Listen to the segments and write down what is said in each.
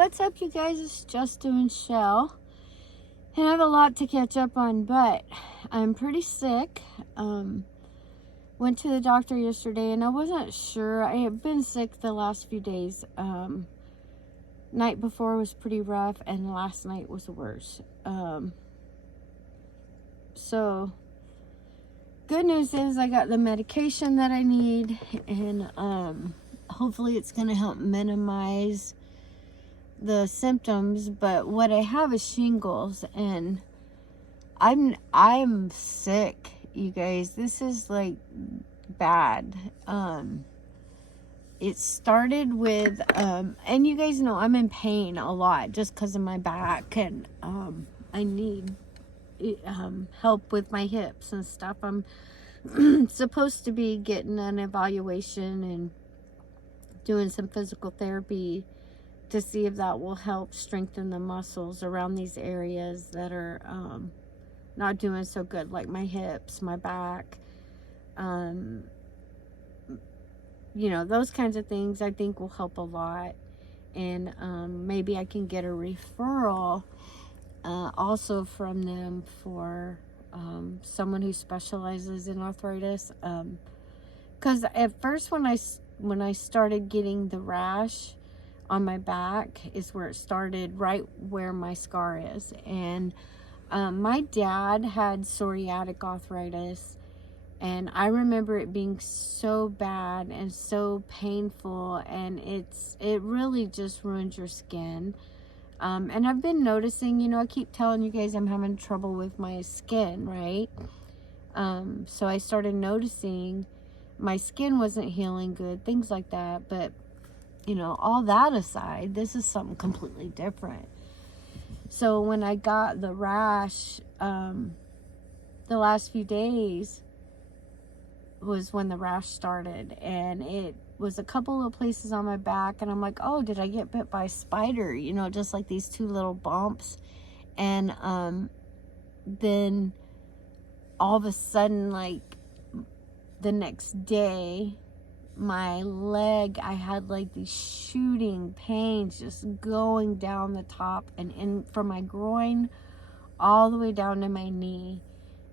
what's up, you guys? It's just doing Shell. And I have a lot to catch up on, but I'm pretty sick. Went to the doctor yesterday, and I wasn't sure. I have been sick the last few days. Night before was pretty rough, and last night was worse. So, good news is I got the medication that I need, and hopefully it's going to help minimize the symptoms. But what I have is shingles, and I'm sick, you guys. This is like bad. It started with and you guys know I'm in pain a lot just because of my back, and I need help with my hips and stuff. I'm supposed to be getting an evaluation and doing some physical therapy to see if that will help strengthen the muscles around these areas that are not doing so good, like my hips, my back, you know, those kinds of things I think will help a lot. And maybe I can get a referral also from them for someone who specializes in arthritis, because at first when I started getting the rash on my back is where it started, right where my scar is. And my dad had psoriatic arthritis, and I remember it being so bad and so painful, and it really just ruins your skin. And I've been noticing, you know, I keep telling you guys I'm having trouble with my skin, right? So I started noticing my skin wasn't healing good, things like that. But, you know, all that aside, this is something completely different. So when I got the rash, the last few days was when the rash started, and it was a couple of places on my back, and I'm like, oh, did I get bit by a spider? You know, just like these two little bumps. And then all of a sudden, like the next day, my leg, I had like these shooting pains just going down the top and in from my groin all the way down to my knee,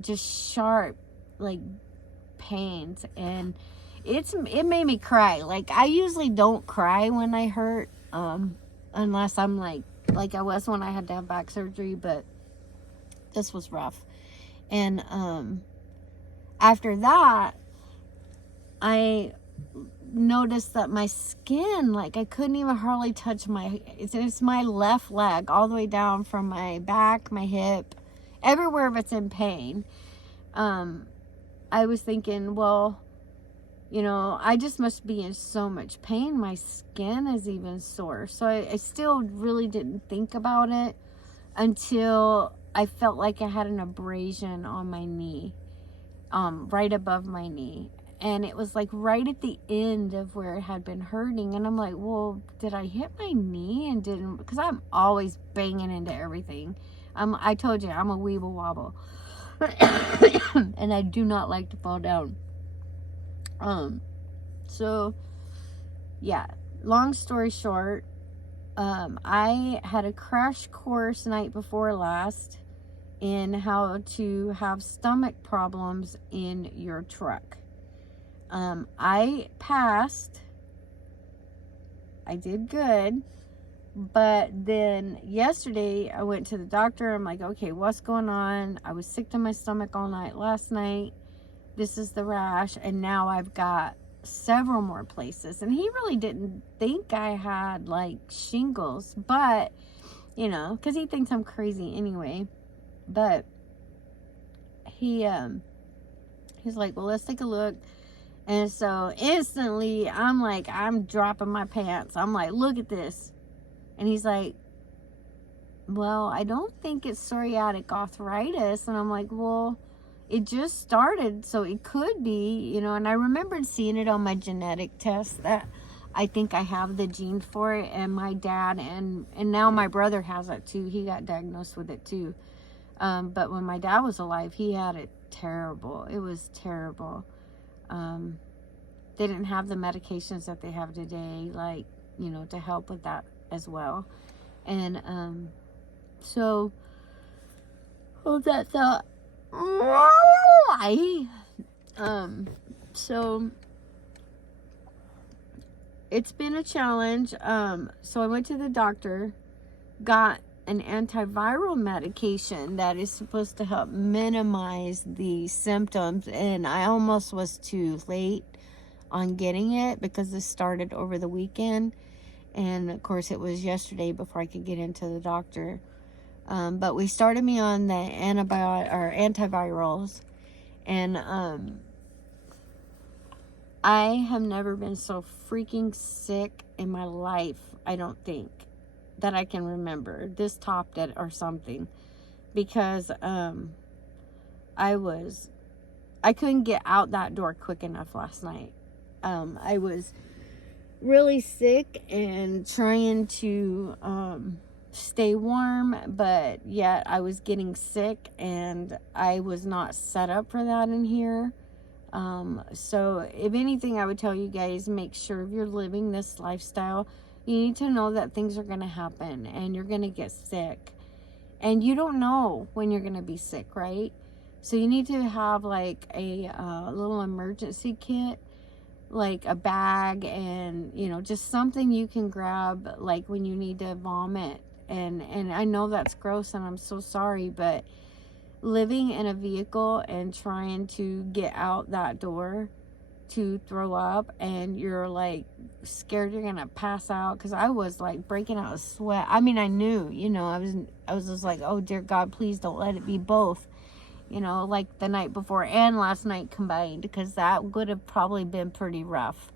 just sharp like pains. And it made me cry. Like, I usually don't cry when I hurt, unless I'm like I was when I had to have back surgery, but this was rough. And after that, I noticed that my skin, like, I couldn't even hardly touch it's my left leg all the way down from my back, my hip, everywhere if it's in pain. I was thinking, well, you know, I just must be in so much pain. My skin is even sore. So I still really didn't think about it until I felt like I had an abrasion on my knee, right above my knee. And it was like right at the end of where it had been hurting. And I'm like, well, did I hit my knee and didn't? Because I'm always banging into everything. I told you, I'm a weeble wobble. And I do not like to fall down. So yeah, long story short, I had a crash course night before last in how to have stomach problems in your truck. I passed. I did good. But then yesterday I went to the doctor. I'm like, okay, what's going on? I was sick to my stomach all night last night. This is the rash, and now I've got several more places. And he really didn't think I had like shingles, but you know, because he thinks I'm crazy anyway. But he's like, well, let's take a look. And so instantly I'm dropping my pants. I'm like, look at this. And he's like, well, I don't think it's psoriatic arthritis. And I'm like, well, it just started, so it could be, you know. And I remembered seeing it on my genetic test that I think I have the gene for it. And my dad and now my brother has it too. He got diagnosed with it too. But when my dad was alive, he had it terrible. It was terrible. They didn't have the medications that they have today, like, you know, to help with that as well. And so hold that thought. So it's been a challenge. So I went to the doctor, got an antiviral medication that is supposed to help minimize the symptoms, and I almost was too late on getting it because this started over the weekend, and of course it was yesterday before I could get into the doctor. But we started me on the antivirals, and I have never been so freaking sick in my life, I don't think, that I can remember. This topped it or something, because I couldn't get out that door quick enough last night. I was really sick and trying to stay warm, but yet I was getting sick, and I was not set up for that in here. So if anything, I would tell you guys, make sure if you're living this lifestyle, you need to know that things are going to happen and you're going to get sick, and you don't know when you're going to be sick, right? So you need to have like a little emergency kit, like a bag, and just something you can grab like when you need to vomit. And I know that's gross, and I'm so sorry, but living in a vehicle and trying to get out that door to throw up, and you're like scared you're gonna pass out, because I was like breaking out of sweat. I mean, I knew, I was just like, oh dear God, please don't let it be both, like the night before and last night combined, because that would have probably been pretty rough.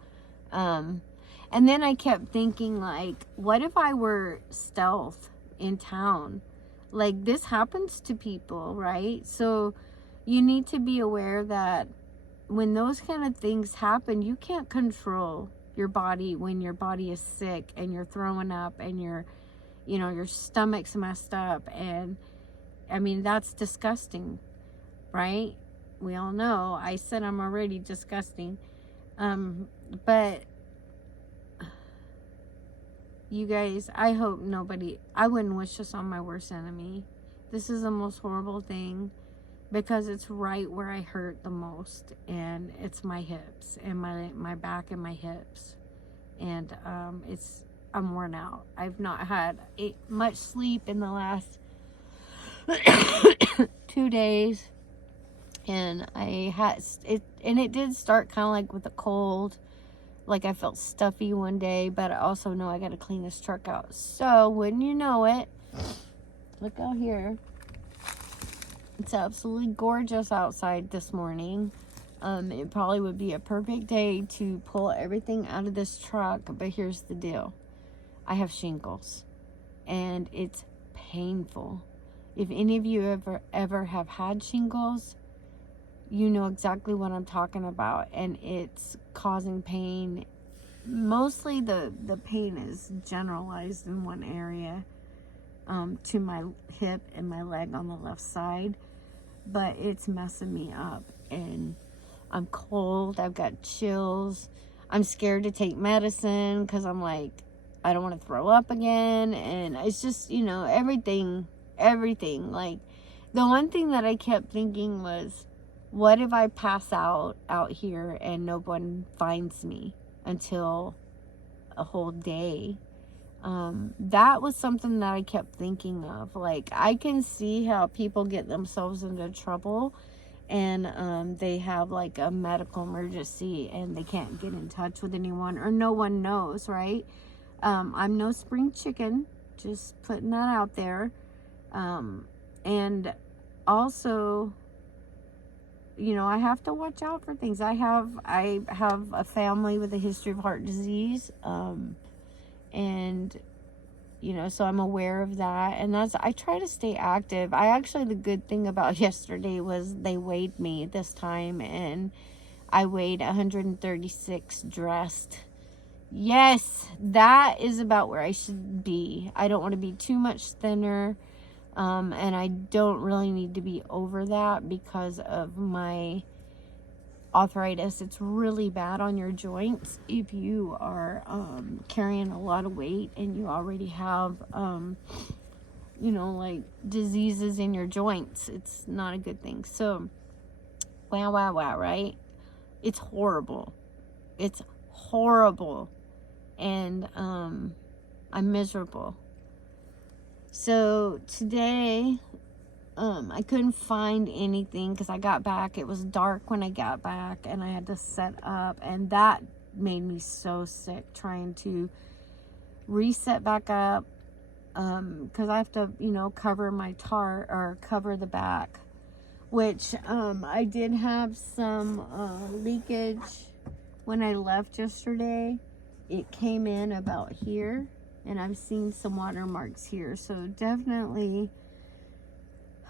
And then I kept thinking, like, what if I were stealth in town? Like, this happens to people, right? So you need to be aware that when those kind of things happen, you can't control your body when your body is sick and you're throwing up and your stomach's messed up. And I mean, that's disgusting, right? We all know. I said I'm already disgusting. But you guys, I hope I wouldn't wish this on my worst enemy. This is the most horrible thing, because it's right where I hurt the most, and it's my hips and my back and my hips. And I'm worn out. I've not had much sleep in the last 2 days, and it did start kind of like with a cold. Like, I felt stuffy one day, but I also know I got to clean this truck out. So, wouldn't you know it, look out here. It's absolutely gorgeous outside this morning. It probably would be a perfect day to pull everything out of this truck, but here's the deal. I have shingles, and it's painful. If any of you ever have had shingles, you know exactly what I'm talking about, and it's causing pain. Mostly the pain is generalized in one area, to my hip and my leg on the left side, but it's messing me up, and I'm cold, I've got chills, I'm scared to take medicine because I'm like, I don't want to throw up again, and it's just, everything. Like, the one thing that I kept thinking was, what if I pass out here and no one finds me until a whole day? That was something that I kept thinking of. Like, I can see how people get themselves into trouble, and they have like a medical emergency and they can't get in touch with anyone, or no one knows, right? I'm no spring chicken, just putting that out there. And also, I have to watch out for things. I have a family with a history of heart disease, and so I'm aware of that, and I try to stay active. The good thing about yesterday was they weighed me this time, and I weighed 136 dressed. Yes, that is about where I should be. I don't want to be too much thinner. And I don't really need to be over that because of arthritis. It's really bad on your joints if you are carrying a lot of weight and you already have, you know, like diseases in your joints. It's not a good thing. So, wow, wow, wow, right? It's horrible. It's horrible. And I'm miserable. So today, I couldn't find anything because I got back. It was dark when I got back and I had to set up, and that made me so sick trying to reset back up, because I have to, you know, cover my tarp or cover the back, which I did have some leakage when I left yesterday. It came in about here, and I've seen some watermarks here, so definitely.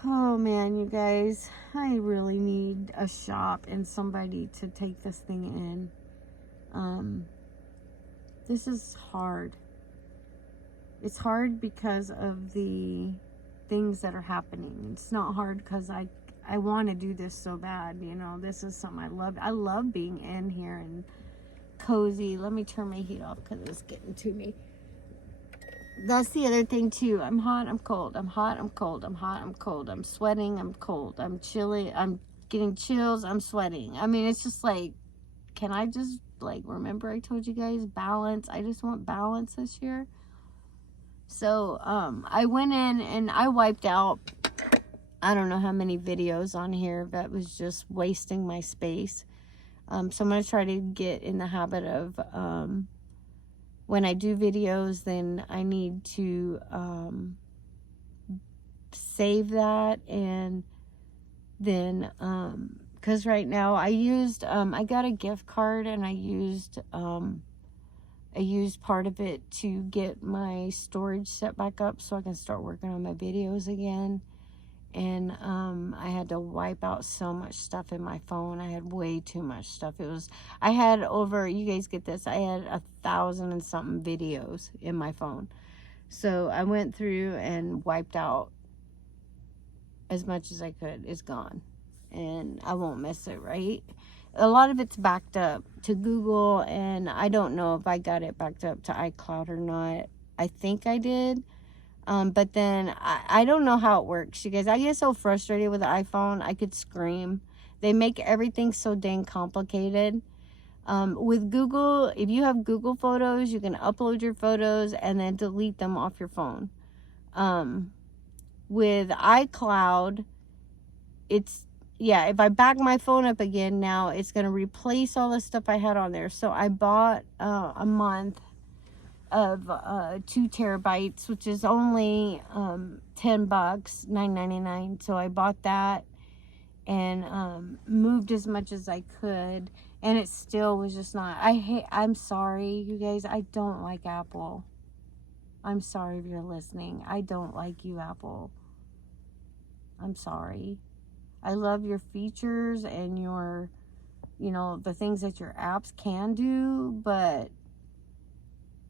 Oh man, you guys, I really need a shop and somebody to take this thing in. This is hard. It's hard because of the things that are happening. It's not hard because I want to do this so bad, you know. This is something I love. I love being in here and cozy. Let me turn my heat off because it's getting to me. That's the other thing too. I'm hot, I'm cold. I'm hot, I'm cold. I'm hot, I'm cold. I'm sweating, I'm cold. I'm chilly, I'm getting chills, I'm sweating. I mean, it's just like, can I just, like, remember I told you guys balance? I just want balance this year. So, I went in and I wiped out, I don't know how many videos on here that was just wasting my space. So I'm going to try to get in the habit of, when I do videos, then I need to save that, and then because right now I used I got a gift card, and I used part of it to get my storage set back up so I can start working on my videos again. And I had to wipe out so much stuff in my phone. I had way too much stuff. I had over, you guys get this, I had 1,000 and something videos in my phone. So I went through and wiped out as much as I could. It's gone. And I won't miss it, right? A lot of it's backed up to Google, and I don't know if I got it backed up to iCloud or not. I think I did. But then I don't know how it works, you guys. I get so frustrated with the iPhone, I could scream. They make everything so dang complicated. With Google, if you have Google Photos, you can upload your photos and then delete them off your phone. With iCloud, if I back my phone up again now, it's going to replace all the stuff I had on there. So I bought a month of 2 terabytes, which is only $10, $9.99. So I bought that and moved as much as I could, and it still was just not. I'm sorry, you guys. I don't like Apple. I'm sorry if you're listening. I don't like you, Apple. I'm sorry. I love your features and your, you know, the things that your apps can do, but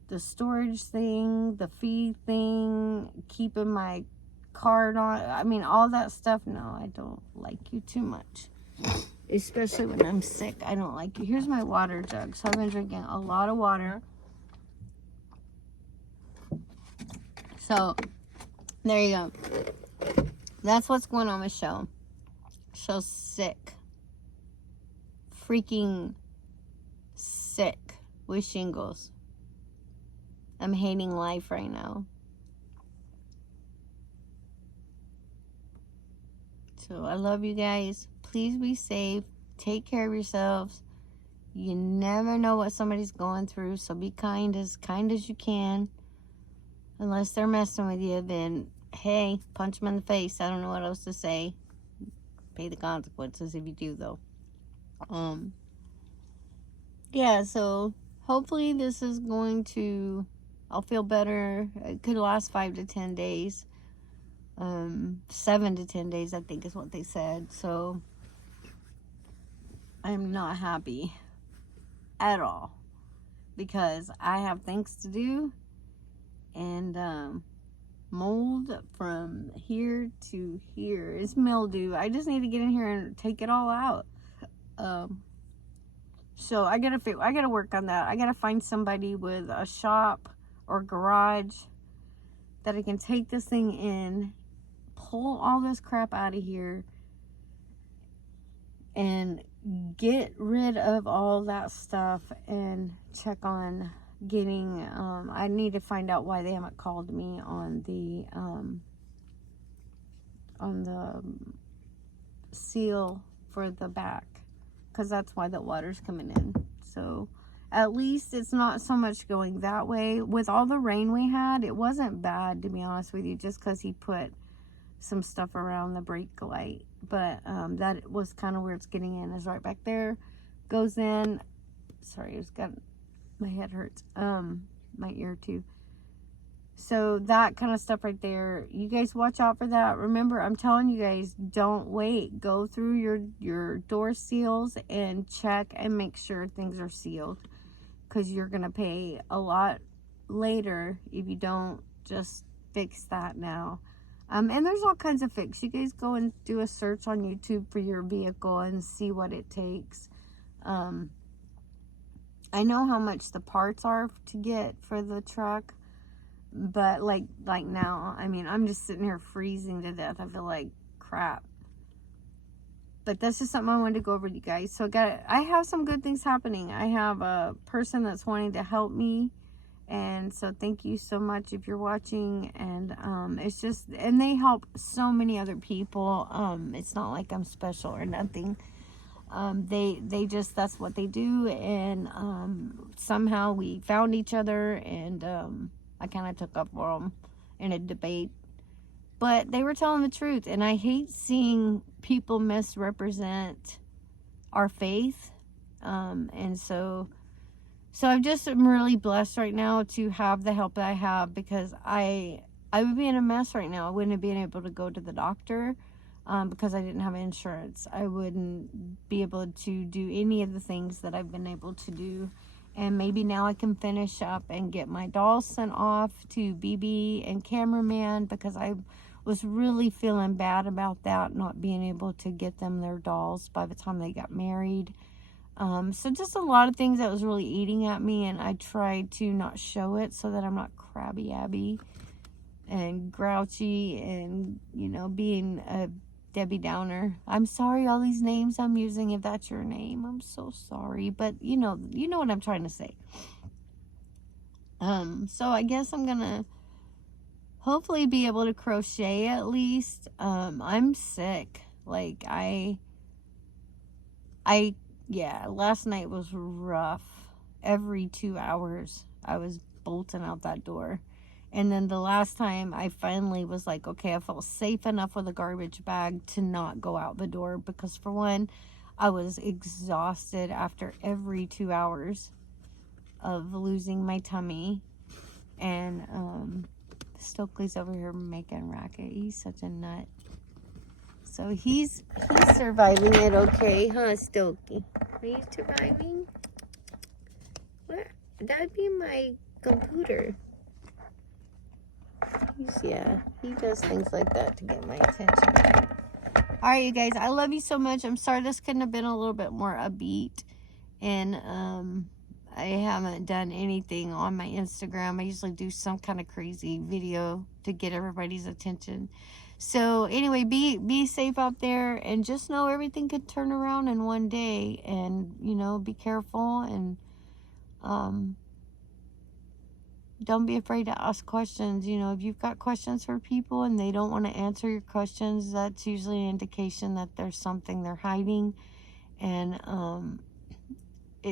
the storage thing, the feed thing, keeping my card on, I mean, all that stuff, no, I don't like you too much. Especially when I'm sick, I don't like you. Here's my water jug. So I've been drinking a lot of water. So, there you go. That's what's going on with Show. Show's sick. Freaking sick with shingles. I'm hating life right now. So I love you guys. Please be safe. Take care of yourselves. You never know what somebody's going through, so be kind as you can. Unless they're messing with you, then hey, punch them in the face. I don't know what else to say. Pay the consequences if you do, though. Yeah, so hopefully this is going to, I'll feel better. It could last 5 to 10 days. 7 to 10 days, I think is what they said. So I'm not happy at all because I have things to do, and mold from here to here is mildew. I just need to get in here and take it all out. So I gotta work on that. I gotta find somebody with a shop or garage that I can take this thing in, pull all this crap out of here, and get rid of all that stuff and check on getting, I need to find out why they haven't called me on the seal for the back, because that's why the water's coming in. So at least it's not so much going that way. With all the rain we had, it wasn't bad, to be honest with you, just because he put some stuff around the brake light. But that was kind of where it's getting in, is right back there. Goes in. Sorry, it's got, my head hurts. My ear too. So that kind of stuff right there, you guys watch out for that. Remember, I'm telling you guys, don't wait. Go through your door seals and check and make sure things are sealed, because you're going to pay a lot later if you don't just fix that now. And there's all kinds of fix. You guys go and do a search on YouTube for your vehicle and see what it takes. I know how much the parts are to get for the truck. But like now, I mean, I'm just sitting here freezing to death. I feel like crap. But that's just something I wanted to go over with you guys. So I have some good things happening. I have a person that's wanting to help me. And so thank you so much if you're watching. And it's just, and they help so many other people. It's not like I'm special or nothing. They just, that's what they do. And somehow we found each other, and I kind of took up for them in a debate. But they were telling the truth. And I hate seeing people misrepresent our faith. And so I just am really blessed right now to have the help that I have, because I would be in a mess right now. I wouldn't have been able to go to the doctor because I didn't have insurance. I wouldn't be able to do any of the things that I've been able to do. And maybe now I can finish up and get my dolls sent off to BB and cameraman, because I was really feeling bad about that, not being able to get them their dolls by the time they got married. So just a lot of things that was really eating at me, and I tried to not show it so that I'm not crabby Abby and grouchy and, you know, being a Debbie Downer. I'm sorry, all these names I'm using, if that's your name, I'm so sorry, but you know what I'm trying to say. So I guess I'm gonna hopefully be able to crochet at least. I'm sick. Like yeah, last night was rough. Every 2 hours I was bolting out that door. And then the last time I finally was like, okay, I felt safe enough with a garbage bag to not go out the door, because for one, I was exhausted after every 2 hours of losing my tummy. And Stokely's over here making racket. He's such a nut. So he's surviving it okay, huh, Stokey? Are you surviving? What? That'd be my computer. Yeah, he does things like that to get my attention. Alright, you guys, I love you so much. I'm sorry this couldn't have been a little bit more upbeat. And I haven't done anything on my Instagram. I usually do some kind of crazy video to get everybody's attention. So anyway, be safe out there, and just know everything could turn around in one day. And, you know, be careful, and don't be afraid to ask questions. You know, if you've got questions for people and they don't want to answer your questions, that's usually an indication that there's something they're hiding. And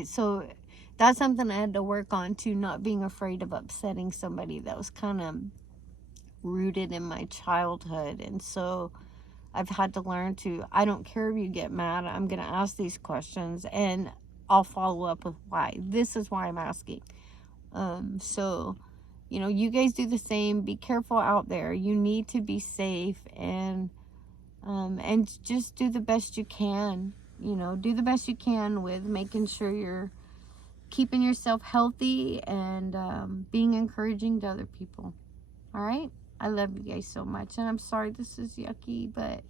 so that's something I had to work on too, not being afraid of upsetting somebody. That was kind of rooted in my childhood. And so I've had to learn to, I don't care if you get mad, I'm going to ask these questions, and I'll follow up with why. This is why I'm asking. So, you know, you guys do the same. Be careful out there. You need to be safe, and just do the best you can. You know, do the best you can with making sure you're keeping yourself healthy and being encouraging to other people. All right? I love you guys so much, and I'm sorry this is yucky, but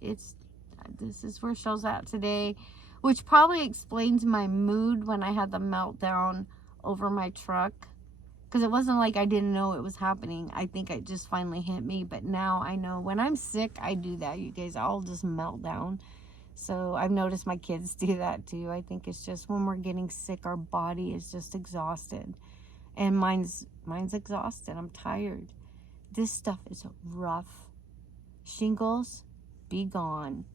this is where Shell's at today. which probably explains my mood when I had the meltdown over my truck. Because it wasn't like I didn't know it was happening. I think it just finally hit me. But now I know when I'm sick, I do that, you guys. I'll just melt down. So I've noticed my kids do that too. I think it's just when we're getting sick, our body is just exhausted. And mine's exhausted. I'm tired. This stuff is rough. Shingles, be gone.